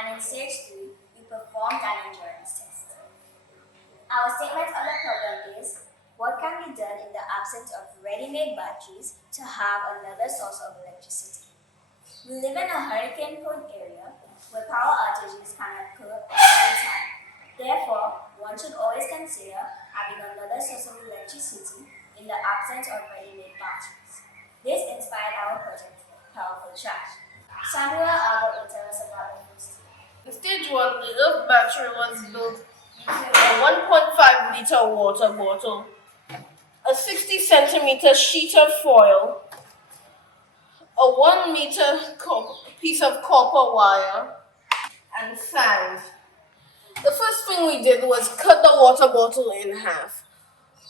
and in stage 3, we performed an endurance test. Our statement on the problem is, what can be done in the absence of ready-made batteries to have another source of electricity? We live in a hurricane-prone area where power outages can occur anytime. Therefore, one should always consider having another source of electricity in the absence of ready-made batteries. This inspired our project, Powerful Trash. Samuel Albert will tell us about the first. In stage 1, the Earth battery was built using a 1.5-liter water bottle, a 60-centimeter sheet of foil, a 1-meter piece of copper wire, and sand. The first thing we did was cut the water bottle in half.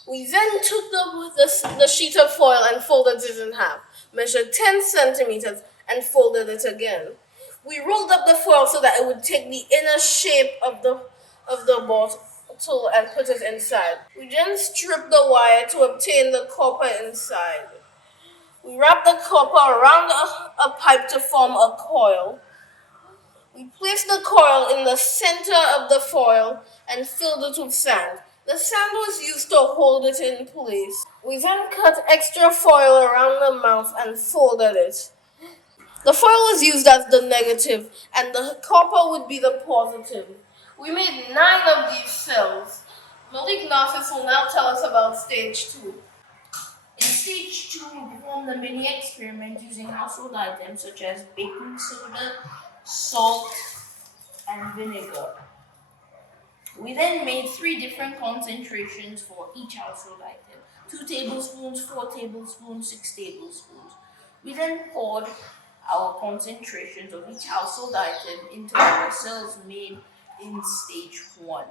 We then took the sheet of foil and folded it in half, measured 10 centimeters, and folded it again. We rolled up the foil so that it would take the inner shape of the bottle and put it inside. We then stripped the wire to obtain the copper inside. We wrapped the copper around a pipe to form a coil. We placed the coil in the center of the foil and filled it with sand. The sand was used to hold it in place. We then cut extra foil around the mouth and folded it. The foil was used as the negative, and the copper would be the positive. We made 9 of these cells. Malik Narcis will now tell us about stage 2. In stage 2, we performed a mini experiment using household items such as baking soda, salt, and vinegar. We then made 3 different concentrations for each household item. 2 tablespoons, 4 tablespoons, 6 tablespoons. We then poured our concentrations of each household item into our cells made in stage 1.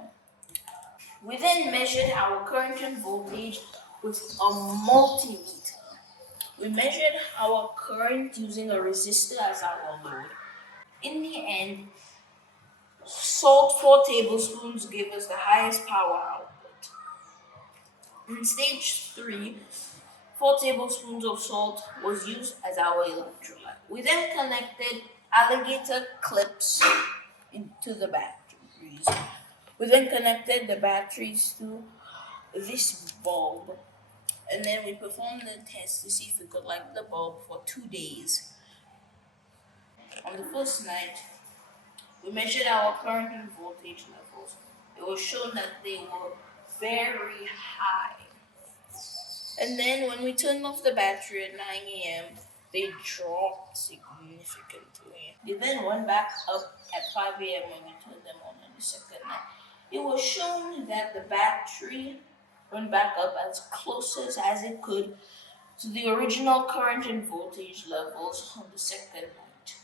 We then measured our current and voltage with a multimeter. We measured our current using a resistor as our load. In the end, salt 4 tablespoons gave us the highest power output. In stage 3, 4 tablespoons of salt was used as our electrolyte. We then connected alligator clips into the batteries. We then connected the batteries to this bulb. And then we performed the test to see if we could light the bulb for 2 days. On the first night, we measured our current and voltage levels. It was shown that they were very high. And then when we turned off the battery at 9 a.m., they dropped significantly. They then went back up at 5 a.m. when we turned them on the second night. It was shown that the battery went back up as close as it could to the original current and voltage levels on the second night.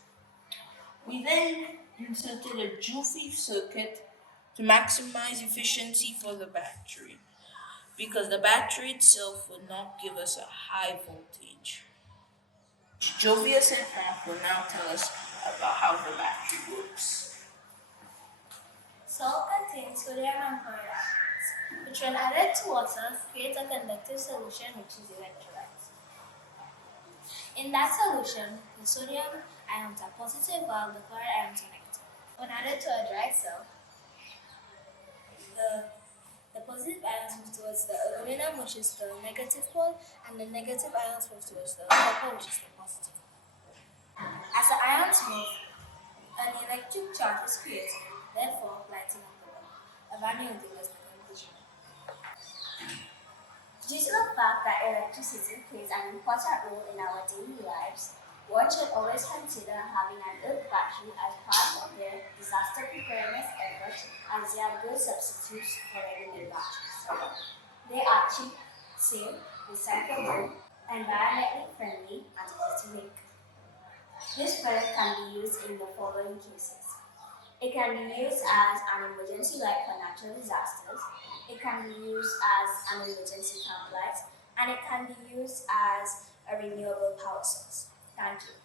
We then inserted a Joule circuit to maximize efficiency for the battery, because the battery itself would not give us a high voltage. Jovius and Frank will now tell us about how the battery works. Salt contains sodium and chloride ions, which when added to water creates a conductive solution which is electrolyte. In that solution, the sodium ions are positive while the chloride ions are negative. When added to a dry cell, the positive ions move towards the aluminum, which is the negative pole, and the negative ions move towards the copper, which is the positive. As the ions move, an electric charge is created, therefore lighting up the bulb. A value indicates the conclusion. Due to the fact that electricity plays an important role in our daily lives, one should always consider having an earth battery as part of their disaster preparedness efforts, as they are good substitutes for ready-made batteries. They are cheap, safe, recyclable, environmentally friendly, and easy to make. This product can be used in the following cases. It can be used as an emergency light for natural disasters. It can be used as an emergency camp light, and it can be used as a renewable power source. Thank you.